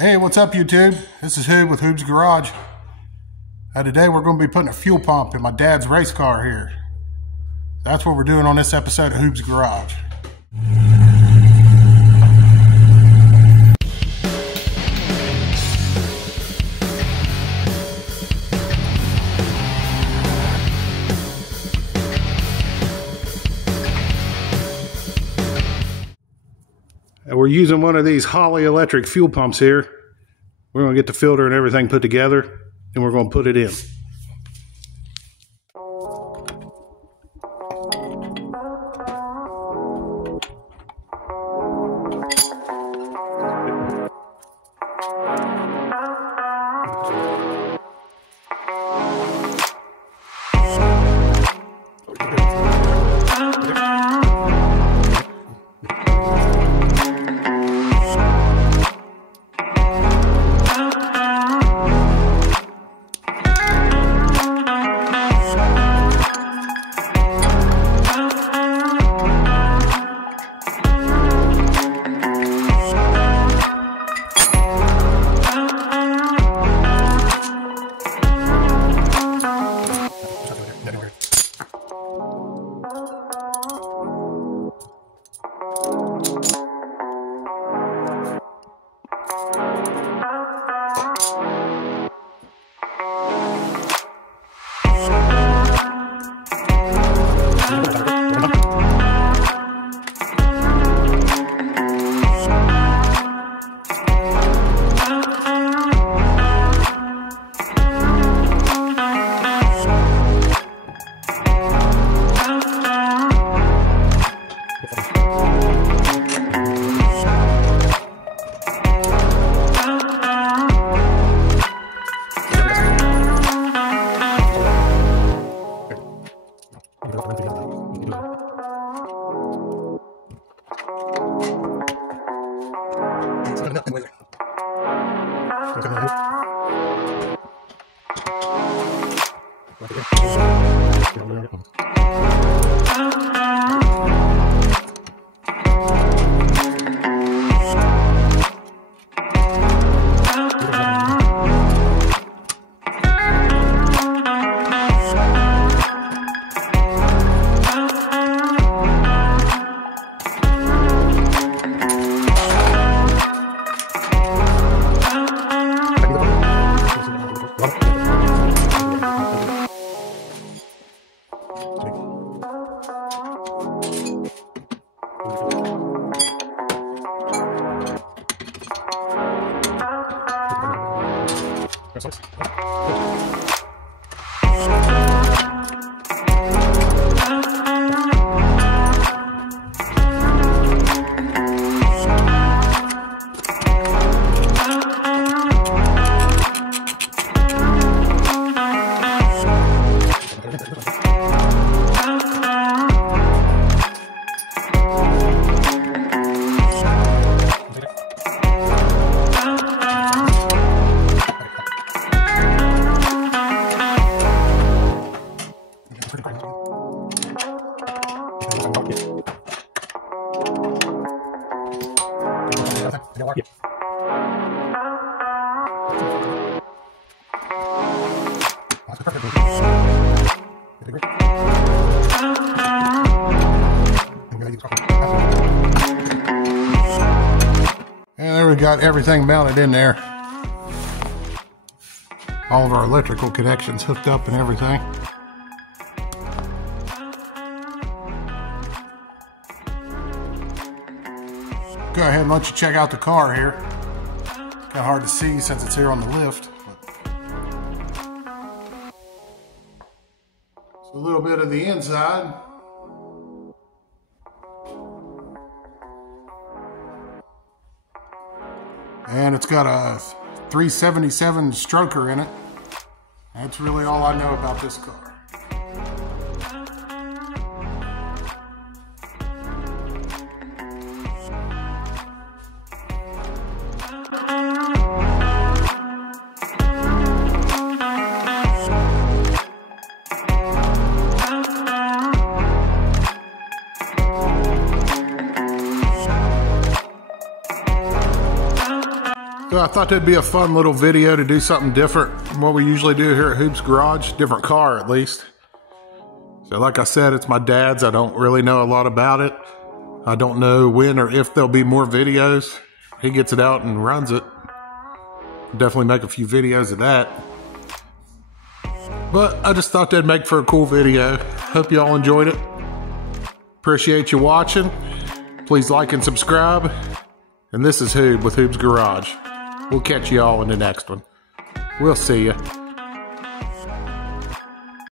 Hey, what's up YouTube? This is Hoob with Hoob's Garage. Today we're going to be putting a fuel pump in my dad's race car here. That's what we're doing on this episode of Hoob's Garage. We're using one of these Holley electric fuel pumps here. We're going to get the filter and everything put together, and we're going to put it in. And there we got everything mounted in there. All of our electrical connections hooked up and everything. Go ahead and let you check out the car here. Kind of hard to see since it's here on the lift. It's a little bit of the inside. And it's got a 377 stroker in it. That's really all I know about this car. So I thought that'd be a fun little video to do something different from what we usually do here at Hoops Garage. Different car, at least. So like I said, it's my dad's. I don't really know a lot about it. I don't know when or if there'll be more videos. He gets it out and runs it. Definitely make a few videos of that. But I just thought that'd make for a cool video. Hope y'all enjoyed it. Appreciate you watching. Please like and subscribe. And this is Hoob with Hoob's Garage. We'll catch y'all in the next one. We'll see ya.